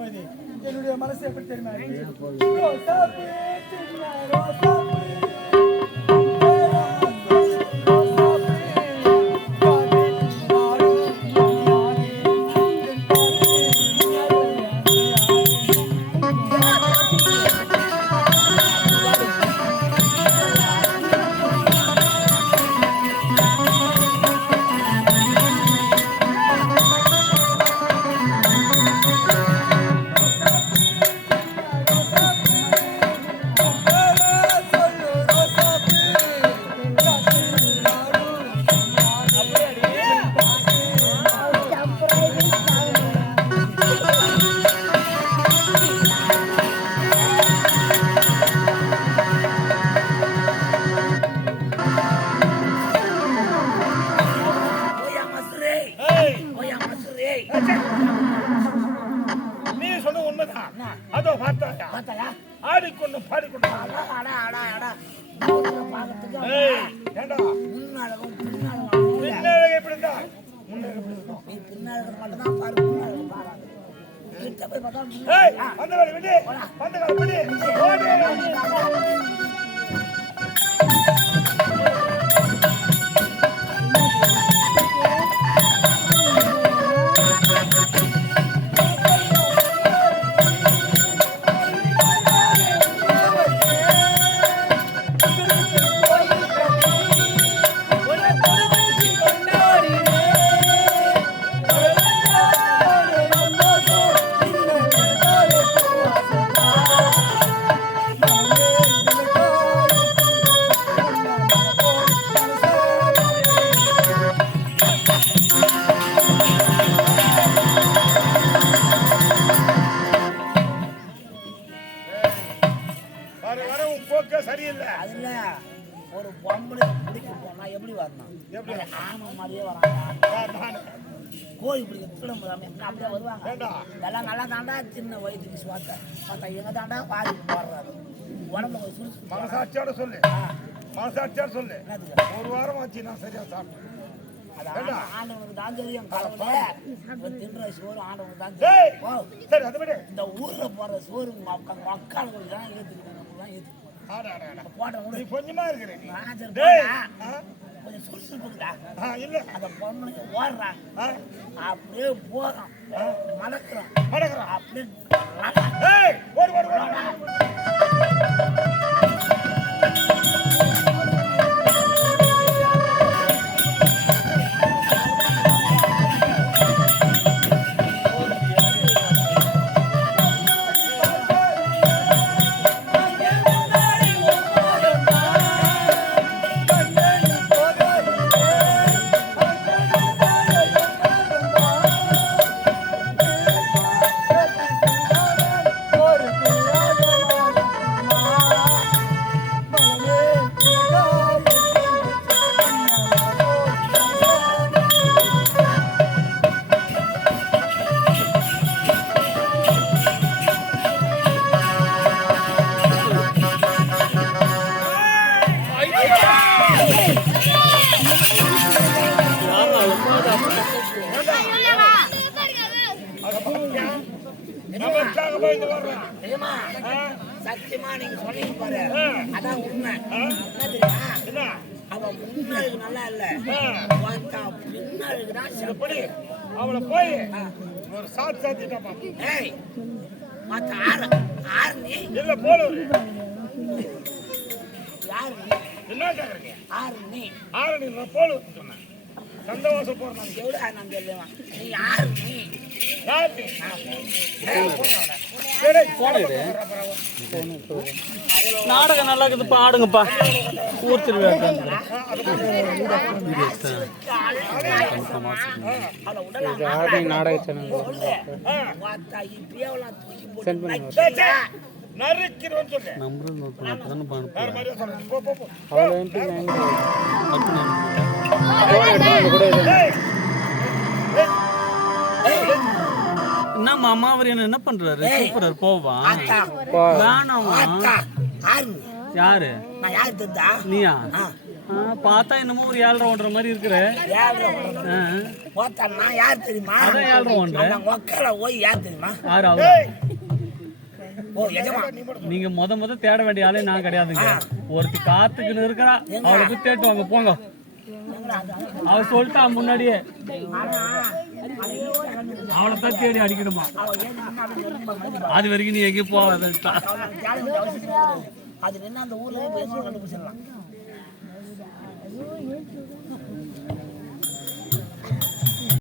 பார்க்கும்போது என்னுடைய மனசு எப்படி தெரியுமா ரோசாப்பூ, சின்ன ரோசாப்பூ. நீ சொன்ன உண்மைதான். அதோ பார்த்தாயா ஆடிக்கொண்டு பாடிக்கொண்டு பின்னழகு எப்படிதான் பின்னாடி மட்டும்தான் பாரு. அந்த வேலை விடு, அந்த கால விடு. சரியில்லை. அதுல ஒரு பொம்பளை பிடிக்க போனா எப்படி வரணும்? எப்படி ஆமை மாதிரியே வராங்க. கோழி பிடிக்க திரும்ப அப்படியே வருவாங்க. இதெல்லாம் நல்லா தாண்டா சின்ன வயதுக்கு சுவாத்த பார்த்தா எங்க தாண்டா பாதி போடுறாரு உடம்புல சுறுசுறு. மனசாட்சியோட சொல்லு, மனசாட்சியோட சொல்லு. ஒரு வாரம் ஆச்சு நான் சரியா சாப்பிட்டேன். ஆண்டவனுக்கு தான் தெரியும். தின்ற சோறு ஆண்டவனுக்கு தான் தெரியும். சரி அது விட இந்த ஊர்ல போற சோறு மக்களுக்கு தான் ஏத்துக்கிட்டு தான் ஏத்துக்கிட்டு கொஞ்சமா இருக்கு. கொஞ்சம் சுறுசுறுப்புக்குதா இல்ல அந்த பொண்ணுக்கு ஓடுறாங்க அப்படியே போறோம் மடக்குறோம் அப்படியே சத்தியமா நீங்க சொன்னீங்க பாரு, அதான் உண்மை. என்ன தெரியுமா, அவன் முன்னாடி நல்லா இல்ல, பின்னாடி தான் அவளை போய் ஒரு சாத்து சாத்திட்டாப்பா. ஏய் மத்த ஆறு நீ இல்ல போல யாரு என்ன கேக்குறீங்க? ஆறு நீ போல சொன்னேன். சந்தோஷம் போறேன் எவ்வளோ நான் சொல்லுவேன். நீ யாரு நீ நாடகம் நல்லா இருக்குதுப்பா, ஆடுங்கப்பா. ஊர் திருவிழா நாடக சேனல் சென்ட் பண்ணி என்ன மாமா அவர் என்ன பண்றாரு? சூப்பரர் போவா வேணாமா? யாரு நீயா? பார்த்தா என்னமோ ஒரு 7.5 ஒன்றரை மாதிரி இருக்கிற. போத்தா நான் யார் தெரியுமா? அதான் 7.5 ஒன்றரை. அந்த மொக்கல ஓய் யார் தெரியுமா? யாரு அவரு? ஓ எஜமா. நீங்க முத தேட வேண்டிய ஆளே நான் கிடையாதுங்க. ஒருத்தி காத்துக்குன்னு இருக்கிறா, அவளை போய் தேட்டு வாங்க போங்க. அவ சொல்லிட்டா முன்னாடியே, அவளை தான் தேடி அடிக்கணுமா. அது வரைக்கும் நீ எங்கேயும் போவாதா? அது என்ன அந்த ஊர்ல கண்டுபிடிச்சிடலாம்.